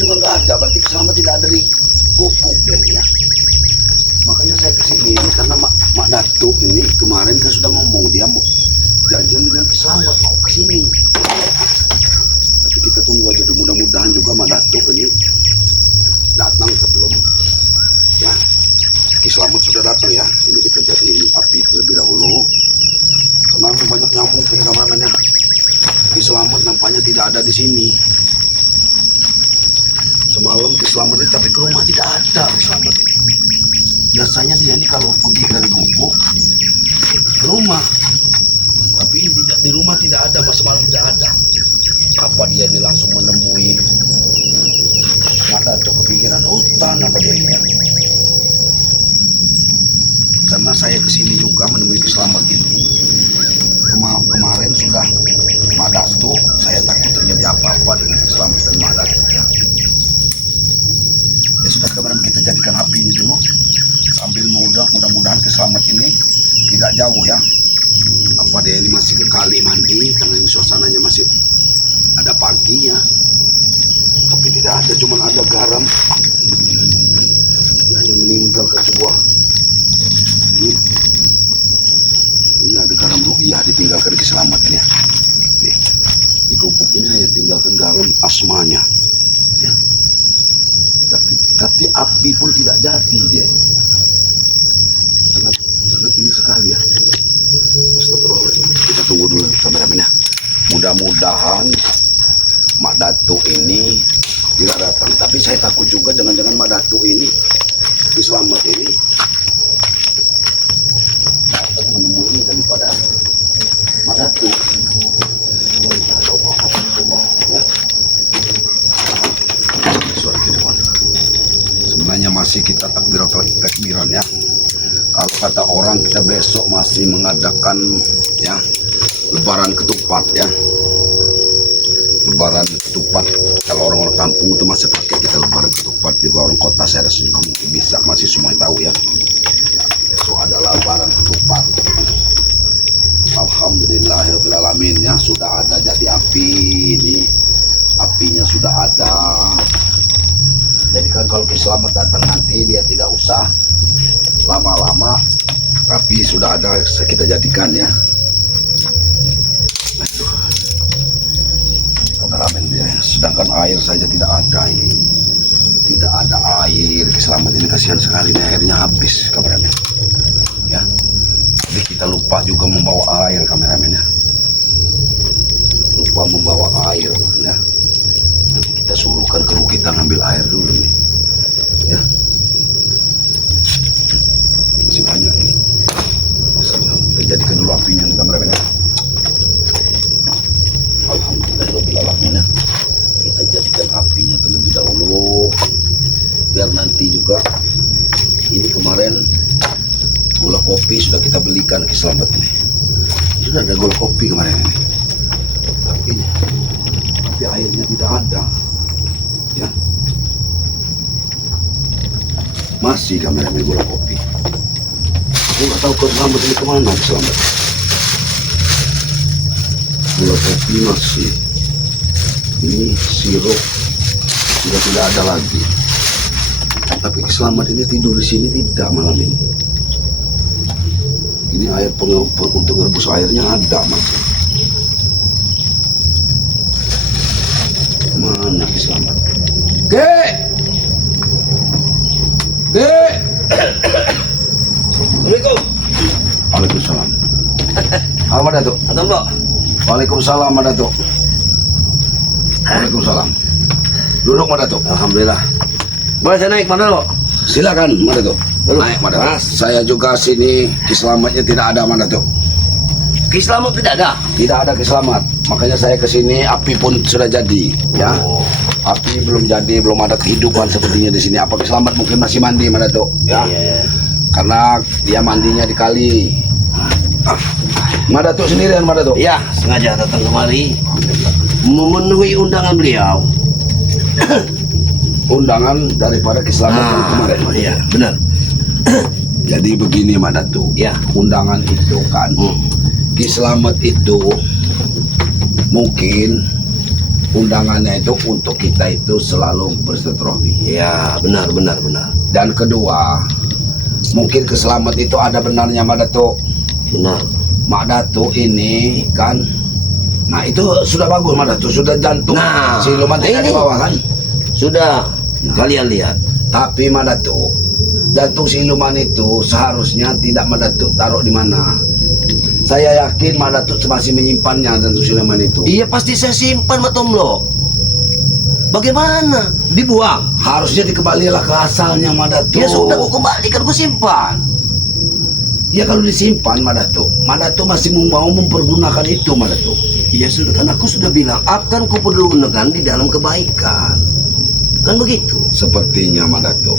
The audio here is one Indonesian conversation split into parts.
juga nggak ada, berarti Selamat tidak ada di gubuk deh ya. Makanya saya kesini karena Mak Datuk ini kemarin kan sudah ngomong dia mau janjian dengan Selamat mau kesini. Tapi kita tunggu aja, mudah-mudahan juga Mak Datuk ini datang sebelum ya. Ki Selamat sudah datang ya. Ini kita jadi api terlebih dahulu. Karena banyak nyamuk ini kameramennya. Ki Selamat nampaknya tidak ada di sini. Semalam Ki Selamat ini, tapi ke rumah tidak ada Ki Selamat ini. Biasanya dia ini kalau pergi dari gubuk ke rumah. Tapi ini tidak, di rumah tidak ada, mas semalam tidak ada. Apa dia ini langsung menemui Mak Datuk kepikiran hutan apa dia ini ya? Karena saya kesini juga menemui Ki Selamat ini. Kemarin sudah Mak Datuk, saya takut terjadi apa-apa dengan Ki Selamat dan Mak Datuk ya. Ya sudah, kemarin kita jadikan api ini dulu sambil mudah-mudahan Ki Selamat ini tidak jauh ya. Apa dia ini masih ke kali mandi karena ini suasananya masih ada paginya. Tapi tidak ada, cuma ada garam yang meninggalkan sebuah ini ada garam ruqyah ditinggalkan Ki Selamat ini ya. Nih, di gubuk ini hanya tinggalkan garam asmanya ya. Tapi api pun tidak jadi dia. Sangat ini sekali ya. Astagfirullahaladzim. Kita tunggu dulu kameramennya. Mudah-mudahan Mak Datuk ini tidak datang. Tapi saya takut juga jangan-jangan Mak Datuk ini, Ki Selamat ini datang menemui daripada Mak Datuk. Ya. Suara ke depan. Sebenarnya masih kita takbiran ya. Kalau kata orang kita besok masih mengadakan ya lebaran ketupat ya. Lebaran ketupat, kalau orang-orang kampung itu masih pakai kita lebaran ketupat, juga orang kota saya rasa juga mungkin bisa, masih semua tahu ya. Besok adalah lebaran ketupat. Alhamdulillahirrahmanirrahim ya, sudah ada jadi api ini, apinya sudah ada. Jadi kan kalau Ki Selamat datang nanti dia tidak usah lama-lama, api sudah ada kita jadikan ya. Aduh, kameramen dia, sedangkan air saja tidak ada ini, tidak ada air. Ki Selamat ini kasihan sekali, ini airnya habis kameramen ya. Tapi kita lupa juga membawa air kameramen ya, lupa membawa air ya. Nanti kita suruhkan kru kita ngambil air dulu nih ya. Masih banyak ini. Kita jadikan dulu apinya nih kameramen ya. Alhamdulillahirrahmanirrahim ya. Kita jadikan apinya terlebih dahulu biar nanti juga ini kemarin gula kopi sudah kita belikan Ki Selamat ini. Sudah ada gula kopi kemarin ini. Tapi airnya tidak ada ya. Masih kameramen gula kopi. Aku nggak tahu Ki Selamat ini kemana Ki Selamat. Gula kopi masih. Ini sirup sudah tidak ada lagi. Tapi Ki Selamat ini tidur di sini tidak malam ini. Ini air untuk rebus airnya ada masih. Mana Ki Selamat? Assalamualaikum. Waalaikumsalam. Halo Mak Datuk. Atau Mbak? Waalaikumsalam Mak Datuk. Waalaikumsalam. Duduk Mak Datuk. Alhamdulillah. Boleh saya naik mana Mbak? Silakan Mak Datuk. Naik Mak Datuk. Mas. Saya juga sini Ki Selamatnya tidak ada Mak Datuk. Ki Selamat tidak ada? Tidak ada Ki Selamat. Makanya saya kesini, api pun sudah jadi ya. Oh. Api belum jadi, belum ada kehidupan sepertinya di sini. Apa Ki Selamat mungkin masih mandi Mak Datuk ya. Iya. Karena dia mandinya di kali. Mak Datuk sendirian Mak Datuk? Iya, sengaja datang kemari memenuhi undangan beliau. Undangan daripada Ki Selamat yang kemarin. Iya, benar. Jadi begini Mak Datuk Ya. undangan itu kan Ki Selamat itu mungkin undangannya itu untuk kita itu selalu bersilaturahmi. Ya, benar. Dan kedua, mungkin keselamat itu ada benarnya Mak Datuk. Benar. Mak Datuk ini kan, nah itu sudah bagus Mak Datuk, sudah jantung Nah, siluman tidak di ini. bawah kan. Sudah kalian lihat. Tapi Mak Datuk, jantung siluman itu seharusnya tidak Mak Datuk taruh di mana. Saya yakin Mak Datuk masih menyimpannya jantung siluman itu. Iya pasti saya simpan Matomlo. Bagaimana? Dibuang? Harusnya dikembalilah ke asalnya Mak Datuk. Ya sudah, aku kembalikan, aku simpan. Ya kalau disimpan Mak Datuk masih mau mempergunakan itu Mak Datuk. Ya sudah, kan aku sudah bilang akan kupergunakan di dalam kebaikan. Kan begitu? Sepertinya Mak Datuk,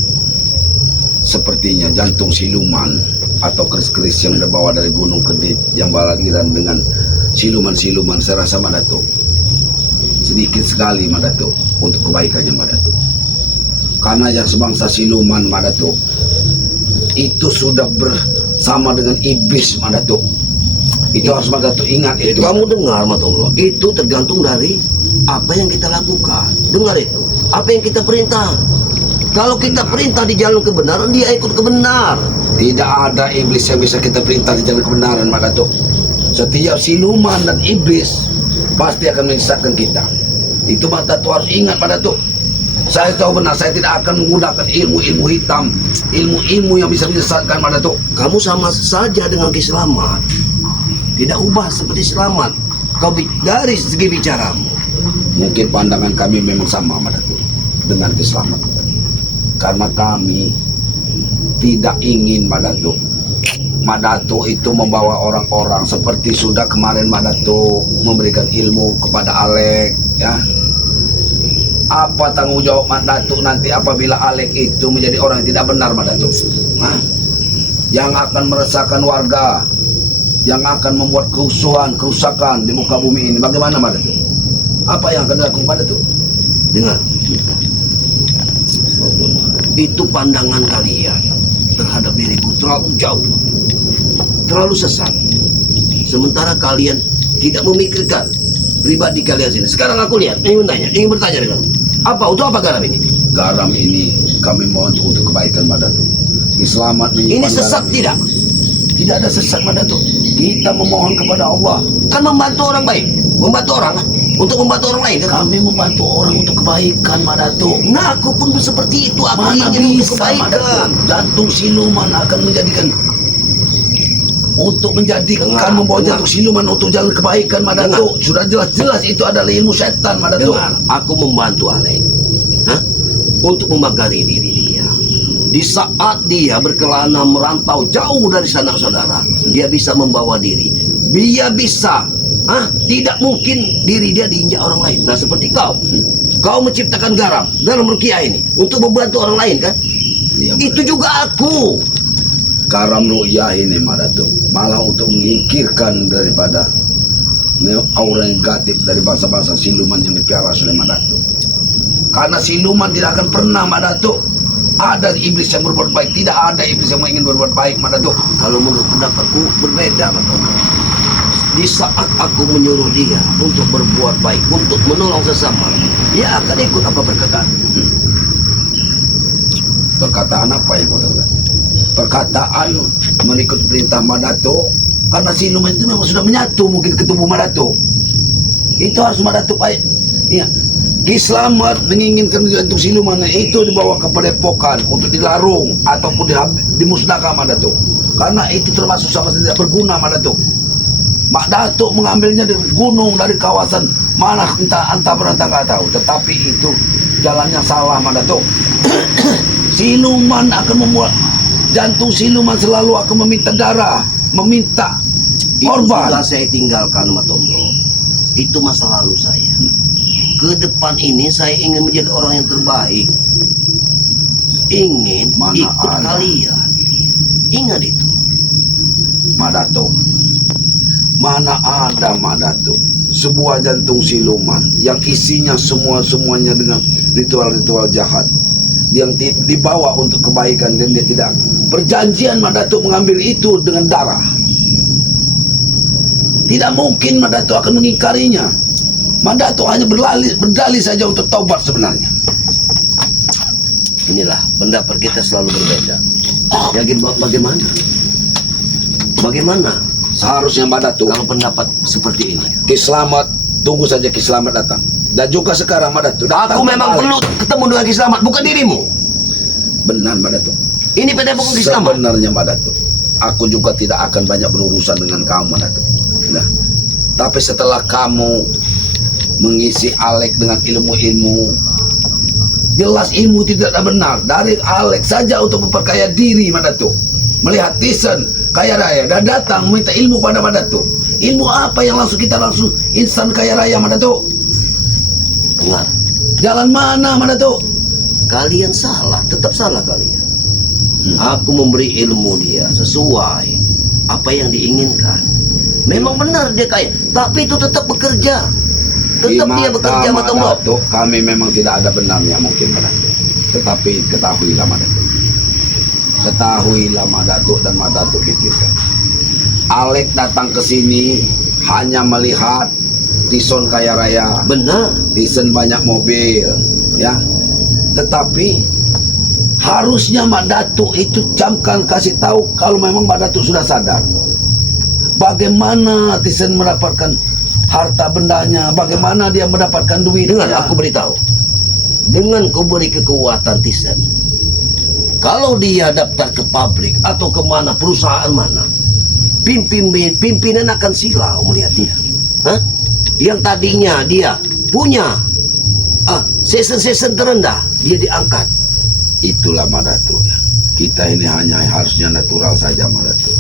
sepertinya jantung siluman atau keris-keris yang dibawa dari Gunung Kedit yang beraliran dengan siluman-siluman, saya rasa Mak Datuk sedikit sekali Mak Datuk untuk kebaikannya Mak Datuk. Karena yang sebangsa siluman Mak Datuk itu sudah bersama dengan iblis Mak Datuk. Itu harus Mak Datuk ingat itu. Kamu dengar Matomlo, itu tergantung dari apa yang kita lakukan. Dengar itu, apa yang kita perintah. Kalau kita perintah di jalan kebenaran, dia ikut kebenar. Tidak ada iblis yang bisa kita perintah di jalan kebenaran Mak Datuk. Setiap siluman dan iblis pasti akan menyesatkan kita. Itu Mak Datuk harus ingat Mak Datuk. Saya tahu benar, saya tidak akan menggunakan ilmu-ilmu hitam, ilmu-ilmu yang bisa menyesatkan Mak Datuk. Kamu sama saja dengan Kiselamat. Tidak ubah seperti Selamat. Kau dari segi bicaramu. Mungkin pandangan kami memang sama Mak Datuk dengan keselamatan. Karena kami tidak ingin Mak Datuk itu membawa orang-orang seperti sudah kemarin Mak Datuk memberikan ilmu kepada Alek, ya. Apa tanggung jawab Mak Datuk nanti apabila Alek itu menjadi orang yang tidak benar Mak Datuk? Hah? Yang akan meresahkan warga, yang akan membuat kerusakan di muka bumi ini. Bagaimana Mak Datuk? Apa yang akan dilakukan Mak Datuk? Dengar. Itu pandangan kalian terhadap diriku terlalu jauh, terlalu sesat. Sementara kalian tidak memikirkan pribadi kalian sini. Sekarang aku lihat, ingin bertanya dengan apa? Untuk apa garam ini? Garam ini kami mohon untuk kebaikan Mak Datuk. Selamat Ini sesat tidak? Tidak ada sesat Mak Datuk. Kita memohon kepada Allah. Kan membantu orang baik, membantu orang kan? Untuk membantu orang lain kan? Kami membantu orang untuk kebaikan Mak Datuk. Nah, aku pun seperti itu. Aku Mana ingin untuk bisa Mak Datuk? kebaikan. Jantung siluman akan menjadikan Dengar, membawa dengar. jantung siluman untuk jalan kebaikan Mak Dengar. Datuk. Sudah jelas-jelas itu adalah ilmu setan Mak Datuk. Dengar, aku membantu Alek, untuk membagari diri dia. Di saat dia berkelana merantau jauh dari sanak saudara, dia bisa membawa diri. Dia bisa, tidak mungkin diri dia diinjak orang lain. Nah seperti kau, kau menciptakan garam rukiah ini untuk membantu orang lain kan? Iya, Mak Itu juga aku. Garam ru'yah ini Mak Datuk malah untuk menyingkirkan daripada aura negatif dari bangsa-bangsa siluman yang dipiara oleh Mak Datuk. Karena siluman tidak akan pernah Mak Datuk ada iblis yang berbuat baik. Tidak ada iblis yang ingin berbuat baik Mak Datuk. Kalau menurut pendapatku berbeda, Bapak. Di saat aku menyuruh dia untuk berbuat baik, untuk menolong sesama, dia akan ikut apa perkataan. Perkataan apa yang kau tahu? Perkataan mengikut perintah Mak Datuk. Karena siluman itu memang sudah menyatu mungkin ke tubuh Mak Datuk. Itu harus Mak Datuk baik. Iya. Ki Slamet menginginkan jantung siluman itu dibawa ke padepokan untuk dilarung ataupun dimusnahkan Mak Datuk. Karena itu termasuk sama tidak berguna Mak Datuk. Mak Datuk mengambilnya dari gunung, dari kawasan mana entah berantah nggak tahu. Tetapi itu jalannya salah Mak Datuk. Siluman akan membuat jantung siluman selalu akan meminta darah, meminta Itu korban. sudah saya tinggalkan, Matombo. Itu masa lalu saya. Ke depan ini saya ingin menjadi orang yang terbaik. Ingin Mana ikut ada. kalian. Ingat itu. Mak Datuk, mana ada Mak Datuk sebuah jantung siluman yang isinya semuanya dengan ritual-ritual jahat yang dibawa untuk kebaikan dan dia tidak perjanjian Mak Datuk mengambil itu dengan darah. Tidak mungkin Mak Datuk akan mengingkarinya. Madatuk hanya berdalih saja untuk taubat sebenarnya. Inilah pendapat kita selalu berbeda. Ya bagaimana? Bagaimana Seharusnya Madatuk kalau pendapat seperti ini? Ki Slamet, tunggu saja Ki Slamet datang. Dan juga sekarang Madatuk datang. Aku memang kembali. perlu ketemu dengan Ki Slamet, bukan dirimu. Benar Madatuk. Ini pada buku Ki Slamet. Sebenarnya Madatuk, aku juga tidak akan banyak berurusan dengan kamu Madatuk. Nah, tapi setelah kamu mengisi Alek dengan ilmu-ilmu, jelas ilmu tidak ada benar. Dari Alek saja untuk memperkaya diri Madatuk, melihat Thyssen kaya raya dan datang minta ilmu pada Madatuk. Ilmu apa yang kita langsung instan kaya raya Madatuk? Dengar, Jalan mana Madatuk? kalian salah, tetap salah kalian. Aku memberi ilmu dia sesuai apa yang diinginkan. Memang benar dia kaya, tapi itu tetap bekerja. Tetap dia bekerja Mata Mbok. Madatuk, kami memang tidak ada benarnya mungkin Madatuk. Tetapi ketahuilah Madatuk. Ketahuilah Madatuk dan Madatuk pikirkan. Alek datang ke sini hanya melihat Thyssen kaya raya. Benar. Thyssen banyak mobil, ya. Tetapi harusnya Madatuk itu camkan kasih tahu kalau memang Madatuk sudah sadar. Bagaimana Thyssen mendapatkan harta bendanya, bagaimana dia mendapatkan duit. Dengar, aku beritahu. Dengan kau beri kekuatan Thyssen, kalau dia daftar ke pabrik atau kemana, perusahaan mana, pimpinan akan silau melihat dia. Hah? Yang tadinya dia punya season terendah, dia diangkat. Itulah Madatuk ya. Kita ini hanya harusnya natural saja Madatuk.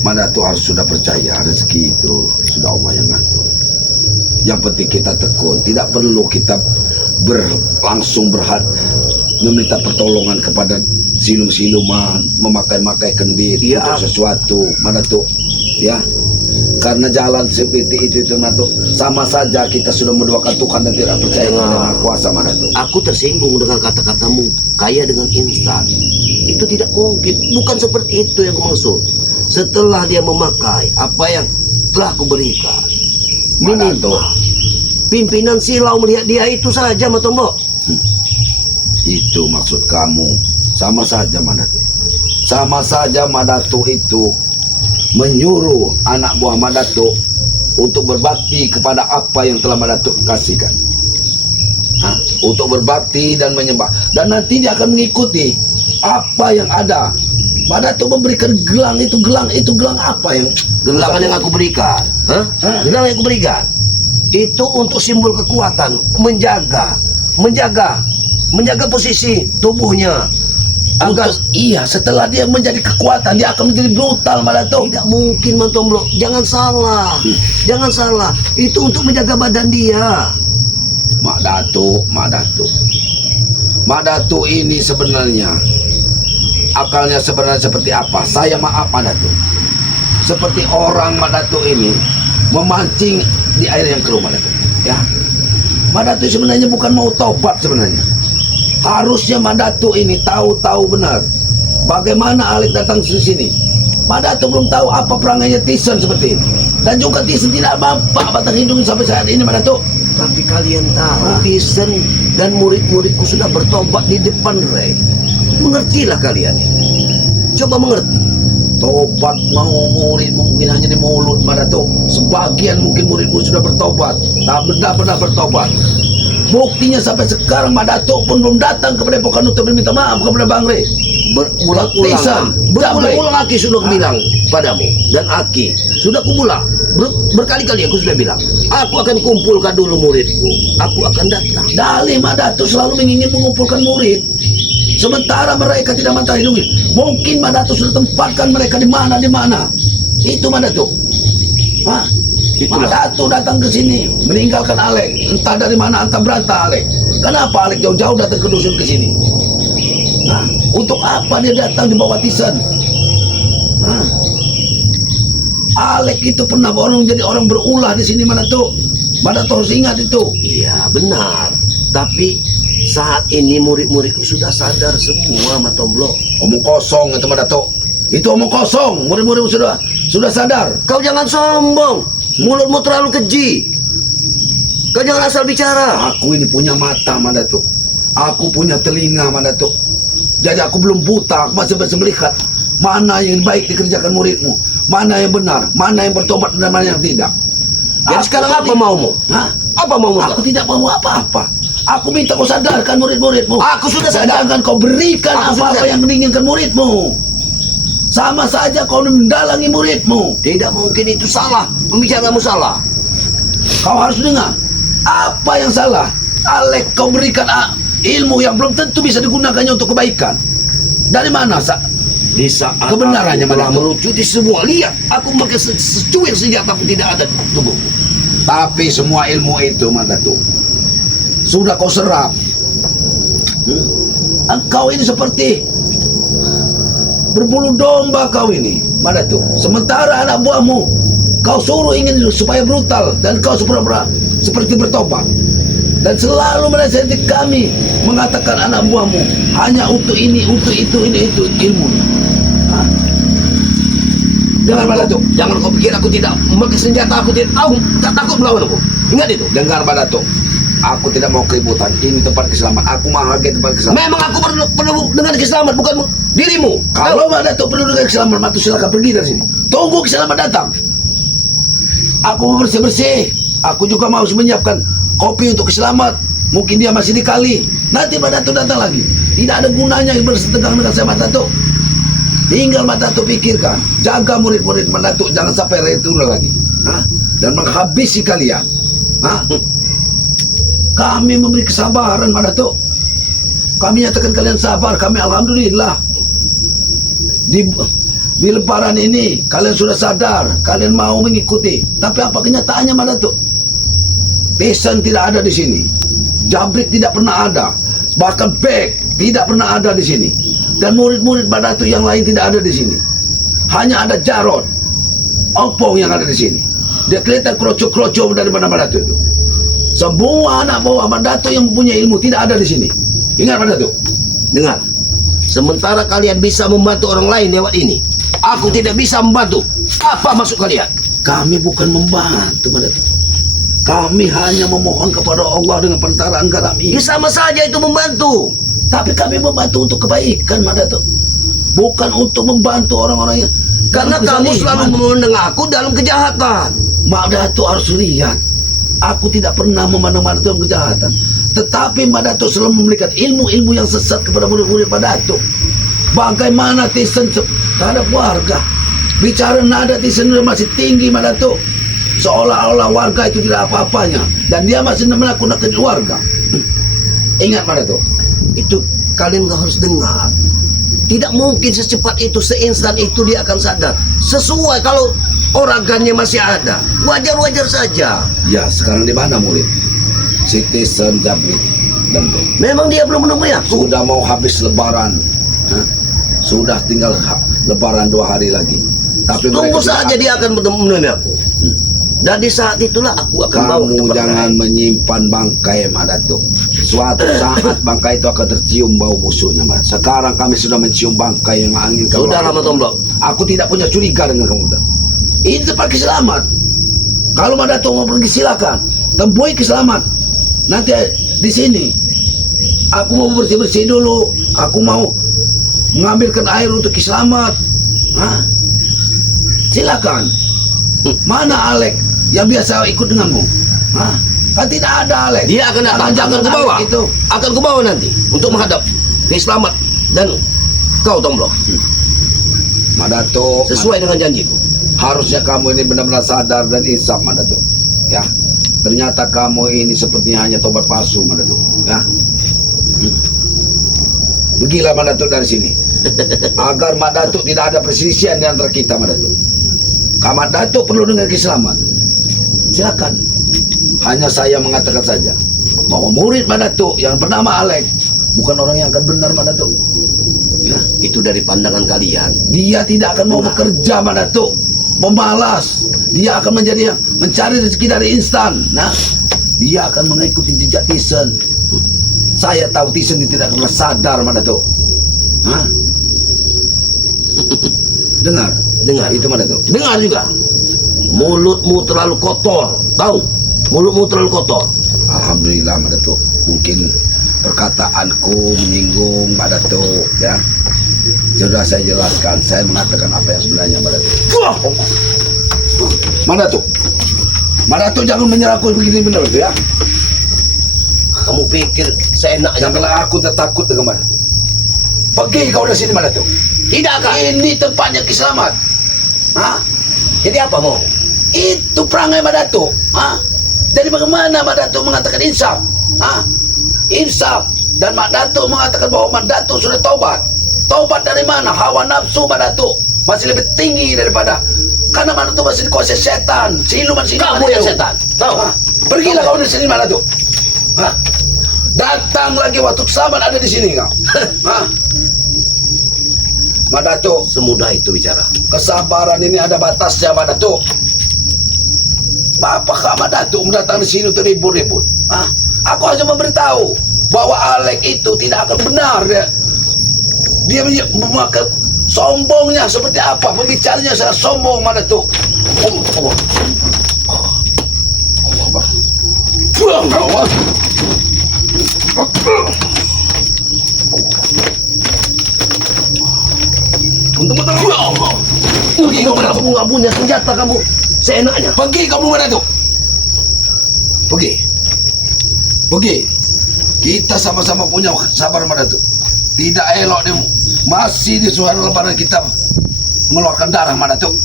Madatuk harus sudah percaya rezeki itu sudah Allah yang ngatur. Yang penting kita tekun, tidak perlu kita langsung meminta pertolongan kepada silum-siluman, memakai kendit untuk sesuatu Madatuk, ya. Karena jalan seperti itu Madatuk, sama saja kita sudah menduakan Tuhan dan tidak percaya dengan kuasa Madatuk. Aku tersinggung dengan kata-katamu, kaya dengan instan. Itu tidak mungkin, bukan seperti itu yang aku maksud. Setelah dia memakai apa yang telah kuberikan, minimal pimpinan silau melihat dia, itu saja Mata Mbok. Itu maksud kamu. Sama saja Madatuk. Sama saja Madatuk itu menyuruh anak buah Madatuk untuk berbakti kepada apa yang telah Madatuk kasihkan. Untuk berbakti dan menyembah. Dan nanti dia akan mengikuti apa yang ada. Madatuk memberikan gelang itu gelang apa yang Gelang yang aku berikan? Gelang yang aku berikan itu untuk simbol kekuatan, menjaga posisi tubuhnya. Agar iya, setelah dia menjadi kekuatan, dia akan menjadi brutal Madatuk. Tidak mungkin Mata Mbok, jangan salah. Jangan salah. Itu untuk menjaga badan dia. Madatuk ini sebenarnya akalnya sebenarnya seperti apa? Saya maaf Madatuk. Seperti orang Madatuk ini memancing di air yang keruh Madatuk. Ya. Madatuk sebenarnya bukan mau taubat sebenarnya. Harusnya Madatuk ini tahu benar bagaimana Alek datang ke sini. Madatuk belum tahu apa perangainya Thyssen seperti ini. Dan juga Thyssen tidak mampak batang hidung sampai saat ini Madatuk. Tapi kalian tahu Thyssen dan murid-muridku sudah bertobat di depan Rey. Mengertilah kalian ini. Coba mengerti. Tobat mau murid mungkin hanya di mulut Madatuk. Sebagian mungkin murid-murid sudah bertobat, tak benar-benar bertobat. Buktinya sampai sekarang Madatuk pun belum datang kepada Pokan untuk meminta maaf kepada Bang Rey. Berulang-ulang Aki sudah bilang padamu, dan Aki sudah kubilang berkali-kali aku sudah bilang, aku akan kumpulkan dulu muridku, aku akan datang. Dalih Madatuk selalu ingin mengumpulkan murid, sementara mereka tidak mata hidungi. Mungkin Madatuk sudah tempatkan mereka di mana. Itu Madatuk. Madatuk datang ke sini meninggalkan Alek, entah dari mana, entah berantah Alek. Kenapa Alek jauh-jauh datang ke dusun ke sini? Untuk apa dia datang di bawah Thyssen? Alek itu pernah jadi orang berulah di sini Madatuk. Madatuk harus ingat itu. Iya benar. Tapi saat ini murid-muridku sudah sadar semua Mata Mbok. Omong kosong itu Madatuk. Itu omong kosong. Murid-muridmu sudah sadar. Kau jangan sombong. Mulutmu terlalu keji. Kau jangan asal bicara. Aku ini punya mata, Madatuk. Aku punya telinga, Madatuk. Jadi aku belum buta, aku masih bisa melihat mana yang baik dikerjakan muridmu, mana yang benar, mana yang bertobat dan mana yang tidak. Jadi sekarang apa maumu? Hah? Apa maumu? Aku tidak mau apa-apa. Aku minta kau sadarkan murid-muridmu. Aku sudah sadar. Sedangkan kau berikan Aku sudah apa-apa sadar. yang diinginkan muridmu. Sama saja kau mendalangi muridmu. Tidak mungkin itu salah. Pembicaraanmu salah. Kau harus dengar. Apa yang salah? Alek, kau berikan ilmu yang belum tentu bisa digunakannya untuk kebaikan. Dari mana, Di saat kebenarannya aku telah Madatuk? melucuti semua, lihat aku memakai secuil senjata pun tidak ada di tubuhku. Tapi semua ilmu itu, Madatuk, sudah kau serap. Engkau ini seperti berbulu domba kau ini, Madatuk. Sementara anak buahmu kau suruh ingin supaya brutal dan kau seperti bertobat. Dan selalu menasihati kami mengatakan anak buahmu hanya untuk ini, untuk itu, ini itu ilmunya. Hah? Dengar Madatuk, Jangan kau pikir aku tidak memakai senjata, aku tidak tahu, tak takut melawanku. Ingat itu. dengar Madatuk. Aku tidak mau keributan. Ini tempat keselamatan. Aku menghargai tempat keselamatan. Memang aku perlu dengan keselamatan, bukan dirimu. Kalau Madatuk perlu dengan keselamatan, Madatuk silakan pergi dari sini. Tunggu keselamatan datang. Aku mau bersih-bersih. Aku juga mau menyiapkan kopi untuk keselamat. Mungkin dia masih di kali. Nanti Madatuk datang lagi. Tidak ada gunanya bersetegang dengan saya Madatuk. Tinggal Madatuk pikirkan. Jaga murid-murid Madatuk. Jangan sampai retur lagi. Hah? Dan menghabisi kalian. Hah? Kami memberi kesabaran Madatuk. Kami nyatakan kalian sabar. Kami alhamdulillah. Di lebaran ini kalian sudah sadar, kalian mau mengikuti. Tapi apa kenyataannya Madatuk? Pesan tidak ada di sini. Jabrik tidak pernah ada. Bahkan Bek tidak pernah ada di sini. Dan murid-murid Madatuk yang lain tidak ada di sini. Hanya ada Jarod, Opong yang ada di sini. Dia kelihatan kroco-kroco dari mana Madatuk itu. Semua anak bawah Madatuk yang punya ilmu tidak ada di sini. Ingat Madatuk. Dengar. Sementara kalian bisa membantu orang lain lewat ini, aku tidak bisa membantu. Apa maksud kalian? Kami bukan membantu Madatuk. Kami hanya memohon kepada Allah dengan pentaraan kami. Ya sama saja itu membantu. Tapi kami membantu untuk kebaikan Madatuk. Bukan untuk membantu orang-orang yang Karena kamu selalu memandang aku dalam kejahatan. Madatuk harus lihat. Aku tidak pernah memandang Madatuk dalam kejahatan. Tetapi Madatuk selalu memberikan ilmu-ilmu yang sesat kepada murid-murid Madatuk. Bagaimana Tisen terhadap warga. Bicara nada Tisen masih tinggi Madatuk. Seolah-olah warga itu tidak apa-apanya. Dan dia masih menakut-nakuti warga. Ingat Madatuk. Itu kalian harus dengar. Tidak mungkin secepat itu, seinstan itu dia akan sadar. Sesuai kalau organnya masih ada, wajar-wajar saja. Ya sekarang di mana murid? Citizen Jabrik dan Bek. Memang dia belum menemui aku. Sudah mau habis lebaran. Hah? Sudah tinggal lebaran 2 hari lagi. Tapi Tunggu mereka saja dia akan menemui aku. Dan di saat itulah aku akan bawa ke kamu tempat jangan lain. menyimpan bangkai Madatuk. Suatu saat bangkai itu akan tercium bau busuknya Madatuk. Sekarang kami sudah mencium bangkai yang angin keluar. Sudah lama Tomblok. Aku tidak punya curiga dengan kamu. Ini tempat keselamat. Kalau Madatuk mau pergi silakan. Temui keselamat. Nanti di sini aku mau bersih-bersih dulu. Aku mau mengambilkan air untuk keselamat. Hah? Silakan. Mana Alek yang biasa ikut denganmu? Hah? Kan tidak ada Alek. Dia akan datang, jangan ke bawah. Itu. Akan ke bawah nanti untuk menghadap Selamat dan kau Tomblok. Madatuk, Sesuai dengan janjiku. harusnya kamu ini benar-benar sadar dan insaf Madatuk. Ya. Ternyata kamu ini sepertinya hanya tobat palsu Madatuk. Ya. Pergilah Madatuk dari sini. Agar Madatuk tidak ada perselisihan di antara kita Madatuk. Madatuk perlu dengan keselamatan. Silakan. Hanya saya mengatakan saja bahwa murid Madatuk yang bernama Alek bukan orang yang akan benar Madatuk. Ya. Itu dari pandangan kalian. Dia tidak akan mau bekerja Madatuk. Pemalas. Dia akan menjadi mencari rezeki dari instan. Nah, dia akan mengikuti jejak Tisen. Saya tahu Tisen tidak akan sadar Madatuk. Hah? Dengar. Dengar. Itu Madatuk. Dengar juga. Mulutmu terlalu kotor. Tahu? Mulutmu terlalu kotor. Alhamdulillah Mak Datuk. Mungkin perkataanku menyinggung Mak Datuk ya. Sudah saya jelaskan, saya mengatakan apa yang sebenarnya Mak Datuk. Mak Datuk. Mak Datuk jangan menyerahku begini benar itu ya. Kamu pikir seenaknya? Janganlah aku takut dengan Mak Datuk. Pergi kau dari sini Mak Datuk. Tidak akan. Ini tempatnya Ki Slamet. Hah? Jadi apa mau? Itu perangai Mak Datuk. Hah? Jadi bagaimana Mak Datuk mengatakan insaf? Hah? Insaf. Dan Mak Datuk mengatakan bahwa Mak Datuk sudah taubat. Taubat dari mana? Hawa nafsu Mak Datuk masih lebih tinggi daripada, karena Mak Datuk masih dikuasai setan, siluman-siluman. Kamu yang setan. Tahu? Hah? Pergilah kau dari sini Mak Datuk. Hah? Datang lagi waktu Slamet ada di sini kau. Hah? Mak Datuk, Semudah itu bicara. kesabaran ini ada batasnya Mak Datuk. Apakah Mak Datuk mendatang di sini untuk ribut-ribut? Hah? Aku hanya memberitahu bahwa Alek itu tidak akan benar. Dia memakai sombongnya seperti apa, pembicaranya sangat sombong Mak Datuk. Pergi kamu nggak punya senjata kamu. Seenaknya. Pergi kamu Mak Datuk. Pergi. Pergi. Kita sama-sama punya sabar Mak Datuk. Tidak elok dia masih di suara lebaran kita mengeluarkan darah Mak Datuk.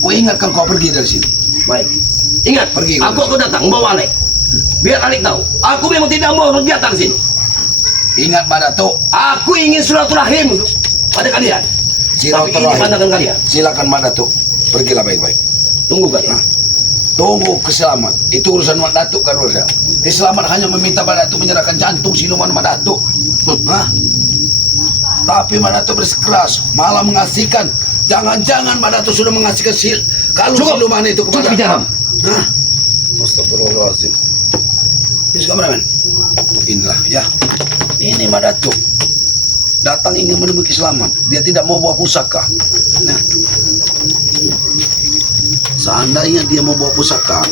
Ku ingatkan kau pergi dari sini. Baik. Ingat, Pergi, aku datang bawa Alek. Biar Alek tahu, aku memang tidak mau datang sini. Ingat Mak Datuk, Aku ingin silaturahim pada kalian. Tapi ini pandangan kalian. Silakan Mak Datuk. Pergilah baik-baik. Tunggu kalian. Hah? Tunggu ke Slamet. Itu urusan Mak Datuk kan urusan. Ki Slamet hanya meminta Mak Datuk menyerahkan jantung siluman Mak Datuk. Hah? Tapi Mak Datuk bersikeras, malah mengasihkan. Jangan-jangan Mak Datuk sudah mengasihkan kalung Cukup. siluman itu kepada. Cukup bicara. Hah? Astagfirullahaladzim. Ini kameramen. Inilah ya. Ini Mak Datuk. Datang ingin menemui Ki Slamet. Dia tidak mau bawa pusaka. Nah, seandainya dia membawa pusaka,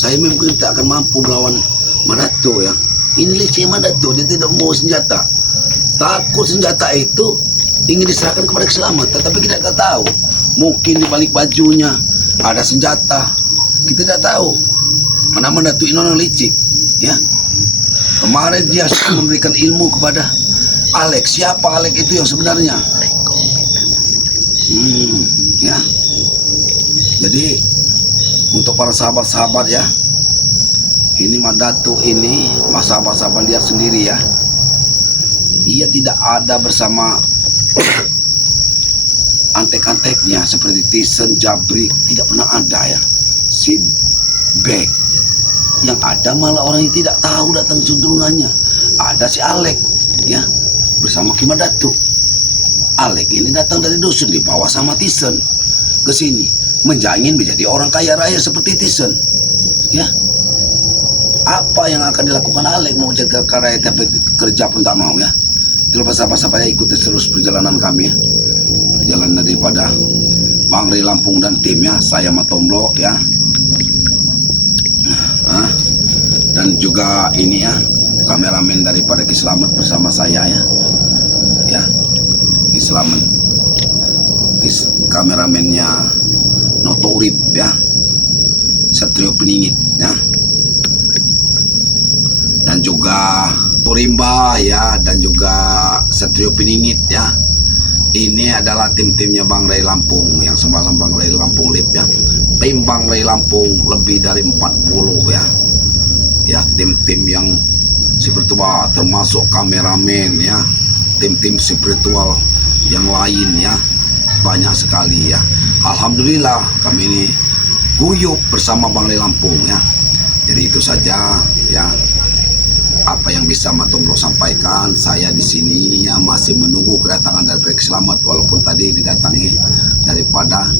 saya mungkin tak akan mampu melawan Mak Datuk ya. Ini licik Mak Datuk, dia tidak mau senjata. Takut senjata itu ingin diserahkan kepada Ki Slamet, tetapi kita tak tahu. Mungkin di balik bajunya ada senjata. Kita tidak tahu. Mana Mak Datuk ini orang licik, ya. Kemarin dia sudah memberikan ilmu kepada Alek. Siapa Alek itu yang sebenarnya? Ya. Jadi untuk para sahabat-sahabat ya, ini Mak Datuk ini, mas sahabat-sahabat lihat sendiri ya. Ia tidak ada bersama antek-anteknya seperti Tisen, Jabrik, tidak pernah ada ya. Si Bek, yang ada malah orang yang tidak tahu datang cenderungannya. Ada si Alek ya, bersama Ki Mak Datuk. Alek ini datang dari dusun, dibawa sama Tisen ke sini, menjamin menjadi orang kaya raya seperti Tisen. Ya. Apa yang akan dilakukan Alek mau jadi kaya raya tapi kerja pun tak mau ya. Terlepas apa-apa ya, ikuti terus perjalanan kami ya. Perjalanan daripada Bang Ray Lampung dan tim ya, saya Matomblo ya. Dan juga ini ya, kameramen daripada Ki Slamet bersama saya ya. Ya. Ki Slamet. Kameramennya Noto Urip ya, Satrio Peningit ya, dan juga Rimba ya, dan juga Satrio Peningit ya. Ini adalah tim-timnya Bang Ray Lampung yang semalam Bang Ray Lampung lip ya. Tim Bang Ray Lampung lebih dari 40 ya. Ya, tim-tim yang spiritual termasuk kameramen ya, tim-tim spiritual yang lain ya. Banyak sekali ya. Alhamdulillah kami ini guyup bersama Bang Ray Lampung ya. Jadi itu saja ya, apa yang bisa Matomblo sampaikan. Saya di sini ya masih menunggu kedatangan dari Ki Slamet, walaupun tadi didatangi daripada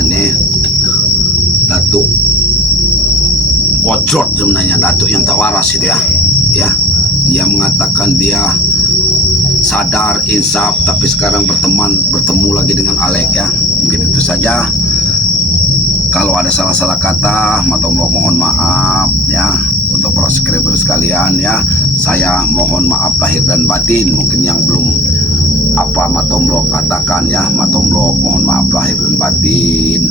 ini Datuk Ojot, sebenarnya Datuk yang tak waras itu ya. Ya, dia mengatakan dia sadar, insaf, tapi sekarang bertemu lagi dengan Alek ya. Mungkin itu saja Kalau ada salah-salah kata, Matomlo mohon maaf ya. Untuk para subscriber sekalian ya, saya mohon maaf lahir dan batin. Mungkin yang belum apa Matomlo katakan ya, Matomlo mohon maaf lahir dan batin.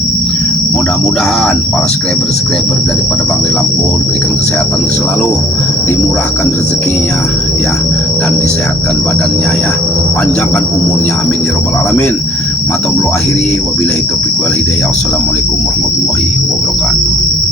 Mudah-mudahan para subscriber daripada Bang Lampur diberikan kesehatan selalu, dimurahkan rezekinya ya, dan disehatkan badannya ya, panjangkan umurnya, amin ya robbal alamin. Matomlo akhiri, wabillahi taufiq wal hidayah. Wassalamualaikum warahmatullahi wabarakatuh.